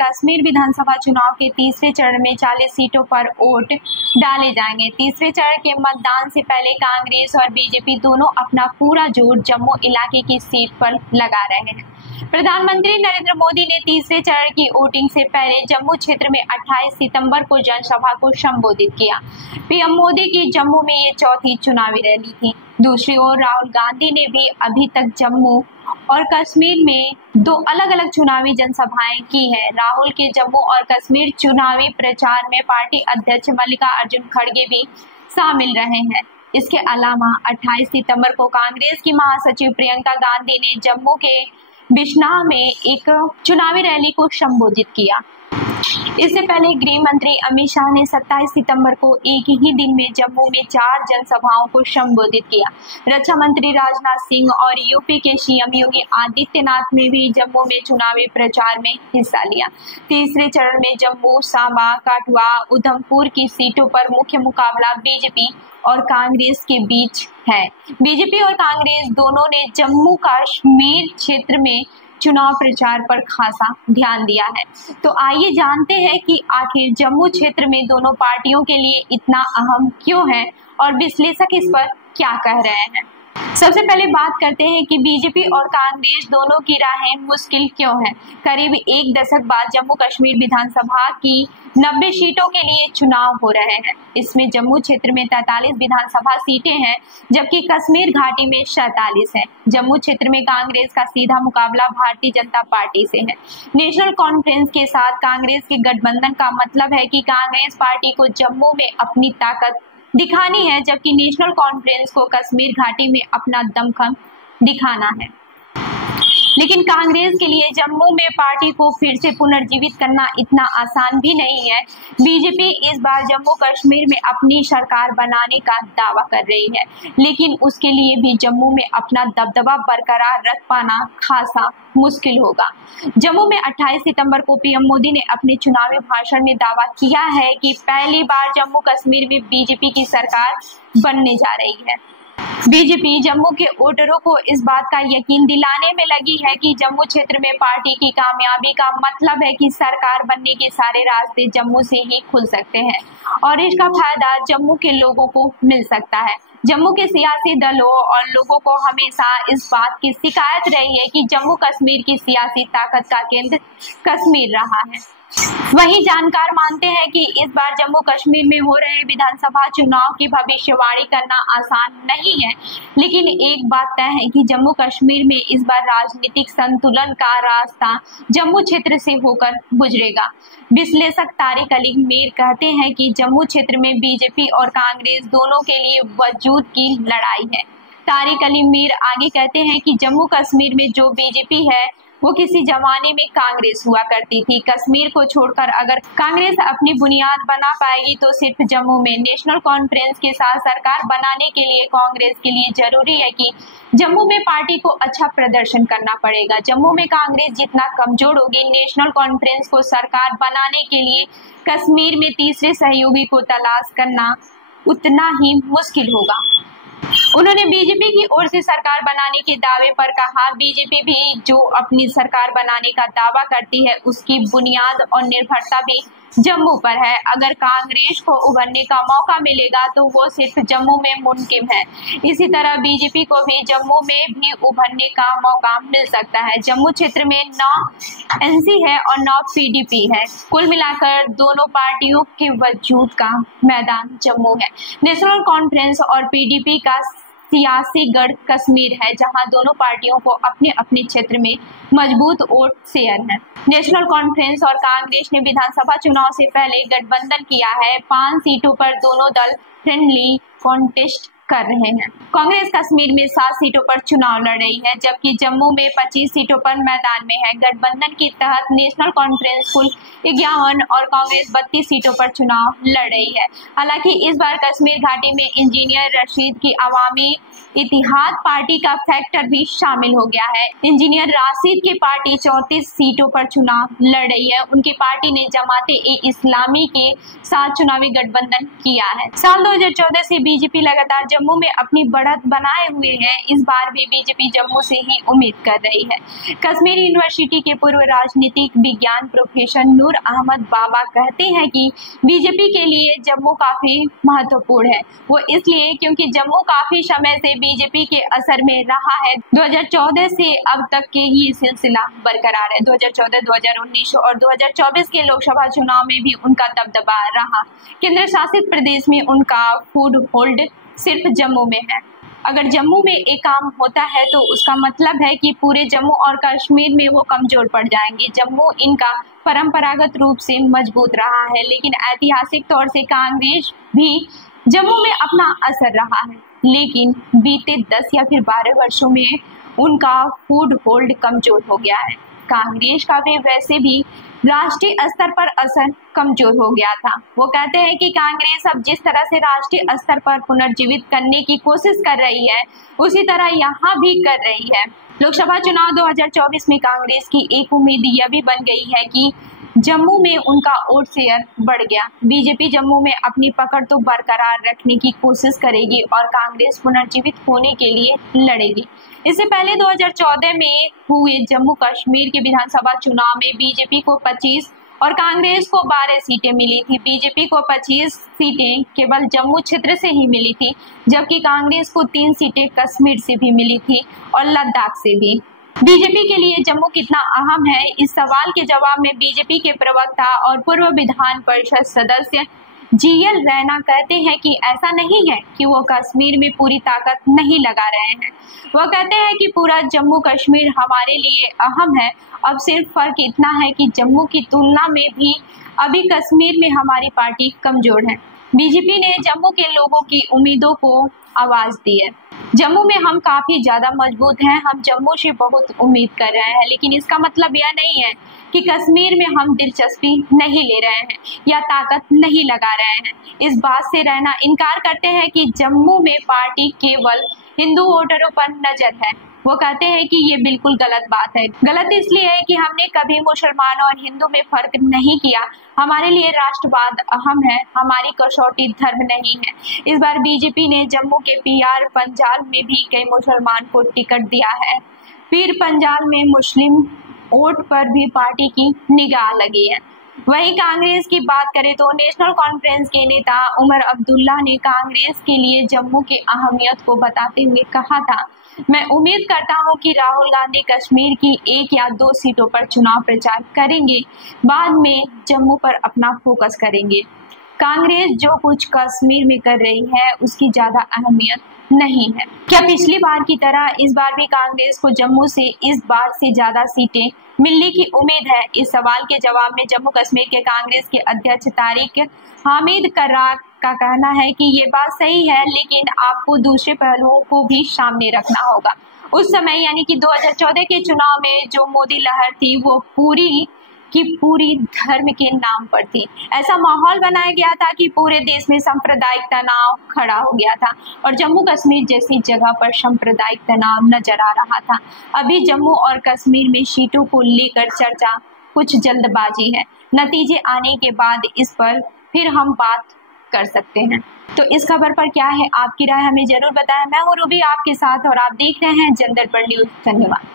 कश्मीर विधानसभा चुनाव के तीसरे चरण में 40 सीटों पर वोट डाले जाएंगे। तीसरे चरण के मतदान से पहले कांग्रेस और बीजेपी दोनों अपना पूरा जोर जम्मू इलाके की सीट पर लगा रहे हैं। प्रधानमंत्री नरेंद्र मोदी ने तीसरे चरण की वोटिंग से पहले जम्मू क्षेत्र में 28 सितंबर को जनसभा को संबोधित किया। पीएम मोदी की जम्मू में ये चौथी चुनावी रैली थी। दूसरी ओर राहुल गांधी ने भी अभी तक जम्मू और कश्मीर में 2 अलग-अलग चुनावी जनसभाएं की हैं। राहुल के जम्मू और कश्मीर चुनावी प्रचार में पार्टी अध्यक्ष मल्लिकार्जुन खड़गे भी शामिल रहे हैं। इसके अलावा 28 सितंबर को कांग्रेस की महासचिव प्रियंका गांधी ने जम्मू के बिश्नाह में एक चुनावी रैली को संबोधित किया। इससे पहले गृह मंत्री अमित शाह ने 27 सितंबर को एक ही दिन में जम्मू में 4 जनसभाओं को संबोधित किया। रक्षा मंत्री राजनाथ सिंह और यूपी के सीएम योगी आदित्यनाथ ने भी जम्मू में चुनावी प्रचार में हिस्सा लिया। तीसरे चरण में जम्मू, सांबा, कठुआ, उधमपुर की सीटों पर मुख्य मुकाबला बीजेपी और कांग्रेस के बीच है। बीजेपी और कांग्रेस दोनों ने जम्मू कश्मीर क्षेत्र में चुनाव प्रचार पर खासा ध्यान दिया है। तो आइए जानते हैं कि आखिर जम्मू क्षेत्र में दोनों पार्टियों के लिए इतना अहम क्यों है और विश्लेषक इस पर क्या कह रहे हैं। सबसे पहले बात करते हैं कि बीजेपी और कांग्रेस दोनों की राहें मुश्किल क्यों है। करीब एक दशक बाद जम्मू कश्मीर विधानसभा की 90 सीटों के लिए चुनाव हो रहे हैं। इसमें जम्मू क्षेत्र में 43 विधानसभा सीटें हैं, जबकि कश्मीर घाटी में 47 है। जम्मू क्षेत्र में कांग्रेस का सीधा मुकाबला भारतीय जनता पार्टी से है। नेशनल कॉन्फ्रेंस के साथ कांग्रेस के गठबंधन का मतलब है कि कांग्रेस पार्टी को जम्मू में अपनी ताकत दिखानी है, जबकि नेशनल कॉन्फ्रेंस को कश्मीर घाटी में अपना दमखम दिखाना है। लेकिन कांग्रेस के लिए जम्मू में पार्टी को फिर से पुनर्जीवित करना इतना आसान भी नहीं है। बीजेपी इस बार जम्मू कश्मीर में अपनी सरकार बनाने का दावा कर रही है, लेकिन उसके लिए भी जम्मू में अपना दबदबा बरकरार रख पाना खासा मुश्किल होगा। जम्मू में 28 सितंबर को पीएम मोदी ने अपने चुनावी भाषण में दावा किया है कि पहली बार जम्मू कश्मीर में बीजेपी की सरकार बनने जा रही है। बीजेपी जम्मू के वोटरों को इस बात का यकीन दिलाने में लगी है कि जम्मू क्षेत्र में पार्टी की कामयाबी का मतलब है कि सरकार बनने के सारे रास्ते जम्मू से ही खुल सकते हैं और इसका फायदा जम्मू के लोगों को मिल सकता है। जम्मू के सियासी दलों और लोगों को हमेशा इस बात की शिकायत रही है कि जम्मू कश्मीर की सियासी ताकत का केंद्र कश्मीर रहा है। वहीं जानकार मानते हैं कि इस बार जम्मू कश्मीर में हो रहे विधानसभा चुनाव की भविष्यवाणी करना आसान नहीं है, लेकिन एक बात तय है कि जम्मू कश्मीर में इस बार राजनीतिक संतुलन का रास्ता जम्मू क्षेत्र से होकर गुजरेगा। विश्लेषक तारिक अली मीर कहते हैं कि जम्मू क्षेत्र में बीजेपी और कांग्रेस दोनों के लिए वजूद की लड़ाई है। तारिक अली मीर आगे कहते हैं कि जम्मू कश्मीर में जो बीजेपी है वो किसी जमाने में कांग्रेस हुआ करती थी। कश्मीर को छोड़कर अगर कांग्रेस अपनी बुनियाद बना पाएगी तो सिर्फ जम्मू में। नेशनल कॉन्फ्रेंस के साथ सरकार बनाने के लिए कांग्रेस के लिए जरूरी है कि जम्मू में पार्टी को अच्छा प्रदर्शन करना पड़ेगा। जम्मू में कांग्रेस जितना कमजोर होगी, नेशनल कॉन्फ्रेंस को सरकार बनाने के लिए कश्मीर में तीसरे सहयोगी को तलाश करना उतना ही मुश्किल होगा। उन्होंने बीजेपी की ओर से सरकार बनाने के दावे पर कहा, बीजेपी भी जो अपनी सरकार बनाने का दावा करती है उसकी बुनियाद और निर्भरता भी जम्मू पर है। अगर कांग्रेस को उभरने का मौका मिलेगा तो वो सिर्फ जम्मू में मुमकिन है। इसी तरह बीजेपी को भी जम्मू में भी उभरने का मौका मिल सकता है। जम्मू क्षेत्र में 9 एनसी है और 9 पीडीपी है। कुल मिलाकर दोनों पार्टियों के वजूद का मैदान जम्मू है। नेशनल कॉन्फ्रेंस और पीडीपी का सियासी गढ़ कश्मीर है, जहां दोनों पार्टियों को अपने अपने क्षेत्र में मजबूत वोट शेयर है। नेशनल कॉन्फ्रेंस और कांग्रेस ने विधानसभा चुनाव से पहले गठबंधन किया है। 5 सीटों पर दोनों दल फ्रेंडली कॉन्टेस्ट कर रहे हैं। कांग्रेस कश्मीर में 7 सीटों पर चुनाव लड़ रही है, जबकि जम्मू में 25 सीटों पर मैदान में है। गठबंधन के तहत नेशनल कॉन्फ्रेंस कुल 51 और कांग्रेस 32 सीटों पर चुनाव लड़ रही है। हालांकि इस बार कश्मीर घाटी में इंजीनियर रशीद की अवामी इतिहाद पार्टी का फैक्टर भी शामिल हो गया है। इंजीनियर राशिद की पार्टी 34 सीटों पर चुनाव लड़ रही है। उनकी पार्टी ने जमात-ए-इस्लामी के साथ चुनावी गठबंधन किया है। साल 2014 से बीजेपी लगातार जम्मू में अपनी बढ़त बनाए हुए है, इस बार भी बीजेपी जम्मू से ही उम्मीद कर रही है। कश्मीर यूनिवर्सिटी के पूर्व राजनीतिक विज्ञान प्रोफेसर नूर अहमद बाबा कहते हैं कि बीजेपी के लिए जम्मू काफी महत्वपूर्ण है। वो इसलिए क्योंकि जम्मू काफी समय से बीजेपी के असर में रहा है। 2014 से अब तक के ही सिलसिला बरकरार है। 2014, 2019 और 2024 के लोकसभा चुनाव में भी उनका दबदबा रहा। केंद्र शासित प्रदेश में उनका फुट होल्ड सिर्फ जम्मू में है। अगर जम्मू में एक काम होता है तो उसका मतलब है कि पूरे जम्मू और कश्मीर में वो कमजोर पड़ जाएंगे। जम्मू इनका परंपरागत रूप से मजबूत रहा है, लेकिन ऐतिहासिक तौर से कांग्रेस भी जम्मू में अपना असर रहा है, लेकिन बीते 10 या फिर 12 वर्षों में उनका फुट होल्ड कमजोर हो गया है। कांग्रेस का भी वैसे भी राष्ट्रीय स्तर पर असर कमजोर हो गया था। वो कहते हैं कि कांग्रेस अब जिस तरह से राष्ट्रीय स्तर पर पुनर्जीवित करने की कोशिश कर रही है, उसी तरह यहाँ भी कर रही है। लोकसभा चुनाव 2024 में कांग्रेस की एक उम्मीद यह भी बन गई है कि जम्मू में उनका वोट शेयर बढ़ गया। बीजेपी जम्मू में अपनी पकड़ तो बरकरार रखने की कोशिश करेगी और कांग्रेस पुनर्जीवित होने के लिए लड़ेगी। इससे पहले 2014 में हुए जम्मू कश्मीर के विधानसभा चुनाव में बीजेपी को 25 और कांग्रेस को 12 सीटें मिली थी। बीजेपी को 25 सीटें केवल जम्मू क्षेत्र से ही मिली थी, जबकि कांग्रेस को 3 सीटें कश्मीर से भी मिली थी और लद्दाख से भी। बीजेपी के लिए जम्मू कितना अहम है, इस सवाल के जवाब में बीजेपी के प्रवक्ता और पूर्व विधान परिषद सदस्य जीएल रैना कहते हैं कि ऐसा नहीं है कि वो कश्मीर में पूरी ताकत नहीं लगा रहे हैं। वो कहते हैं कि पूरा जम्मू कश्मीर हमारे लिए अहम है। अब सिर्फ फर्क इतना है कि जम्मू की तुलना में भी अभी कश्मीर में हमारी पार्टी कमजोर है। बीजेपी ने जम्मू के लोगों की उम्मीदों को आवाज दी है। जम्मू में हम काफी ज्यादा मजबूत हैं, हम जम्मू से बहुत उम्मीद कर रहे हैं, लेकिन इसका मतलब यह नहीं है कि कश्मीर में हम दिलचस्पी नहीं ले रहे हैं या ताकत नहीं लगा रहे हैं। इस बात से रैना इनकार करते हैं कि जम्मू में पार्टी केवल हिंदू वोटरों पर नजर है। वो कहते हैं कि ये बिल्कुल गलत बात है। गलत इसलिए है कि हमने कभी मुसलमान और हिंदू में फर्क नहीं किया। हमारे लिए राष्ट्रवाद अहम है, हमारी कसौटी धर्म नहीं है। इस बार बीजेपी ने जम्मू के पीर पंजाल में भी कई मुसलमान को टिकट दिया है। पीर पंजाल में मुस्लिम वोट पर भी पार्टी की निगाह लगी है। वहीं कांग्रेस की बात करें तो नेशनल कॉन्फ्रेंस के नेता उमर अब्दुल्ला ने कांग्रेस के लिए जम्मू की अहमियत को बताते हुए कहा था, मैं उम्मीद करता हूं कि राहुल गांधी कश्मीर की 1 या 2 सीटों पर चुनाव प्रचार करेंगे, बाद में जम्मू पर अपना फोकस करेंगे। कांग्रेस जो कुछ कश्मीर में कर रही है उसकी ज्यादा अहमियत नहीं है। क्या पिछली बार की तरह इस बार भी कांग्रेस को जम्मू से इस बार से ज्यादा सीटें मिलने की उम्मीद है? इस सवाल के जवाब में जम्मू कश्मीर के कांग्रेस के अध्यक्ष तारिक हामिद कर्रार का कहना है कि ये बात सही है, लेकिन आपको दूसरे पहलुओं को भी सामने रखना होगा। उस समय यानी कि 2014 के चुनाव में जो मोदी लहर थी वो पूरी की पूरी धर्म के नाम पर थी। ऐसा माहौल बनाया गया था कि पूरे देश में सांप्रदायिक तनाव खड़ा हो गया था और जम्मू कश्मीर जैसी जगह पर सांप्रदायिक तनाव नजर आ रहा था। अभी जम्मू और कश्मीर में सीटों को लेकर चर्चा कुछ जल्दबाजी है। नतीजे आने के बाद इस पर फिर हम बात कर सकते हैं। तो इस खबर पर क्या है आपकी राय, हमें जरूर बताएं। मैं हूं रूबी आपके साथ और आप देख रहे हैं जनदर्पण न्यूज। धन्यवाद।